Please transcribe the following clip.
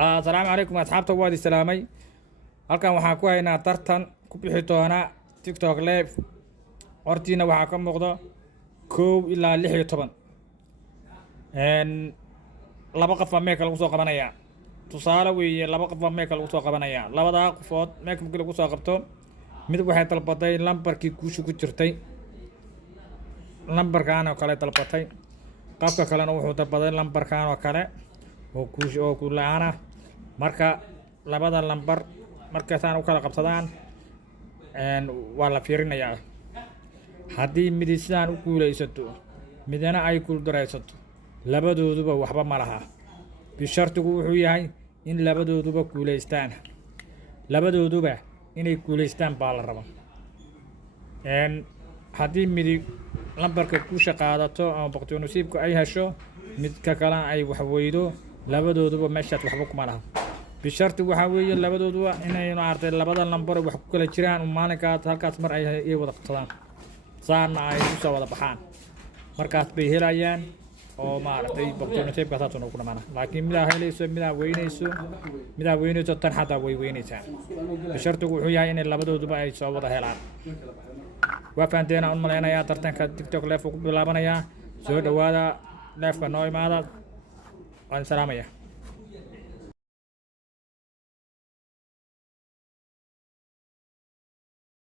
السلام عليكم أصحاب وادي السلامي. halkan waxaan ku haynaa tartan ku bixi doona TikTok live. hortiina waxaa ka muuqda 1 ilaa 16 laba qof baa meeka lagu soo qabanaya. tusaale weeye laba qof baa meeka lagu soo qabanaya. labada qofood meeka markii lagu soo qabto mid waxay dalbatay lambarkii guusha ku jirtay, lambarkaan oo kale dalbatay, qofka kalena wuxuu dalbaday lambarkaan oo kale oo guusha oo ku la'aana. marka labada lambar markaasaan u kala qabsadaan waa la fiirinayaa. haddii mid sidaan u guulaysato midna ay guuldaraysato labadooduba waxba ma laha. bishartigu wuxuu yahay in labadooduba guulaystaan, labadooduba inay guulaystaan baa la rabaa. haddii midi lambarka guusha qaadato ama baqtiyo nasiibku ay hesho midka kalena ay wax weydo labadooduba meeshaas waxba kuma laha. bisharti waxaa weeye labadooduba inay maartay labada lambar wax ku kala jiraan maalinkaas halkaas mar ay wada qabsadaan saarna ay u soo wada baxaan markaas bay helayaan oo maartay baqtiyo nasiibka taas oo ku dhamaana. laakiin midaa helayso midaa weynayso tan xataa way weynaysaa. bishartigu wuxuu yahay in labadooduba ay soo wada helaan. waa faanteena un maleynayaa tartanka TikTok live ku bilaabanayaa. soo dhawaada live-ka noo imaada. waan salaamaya.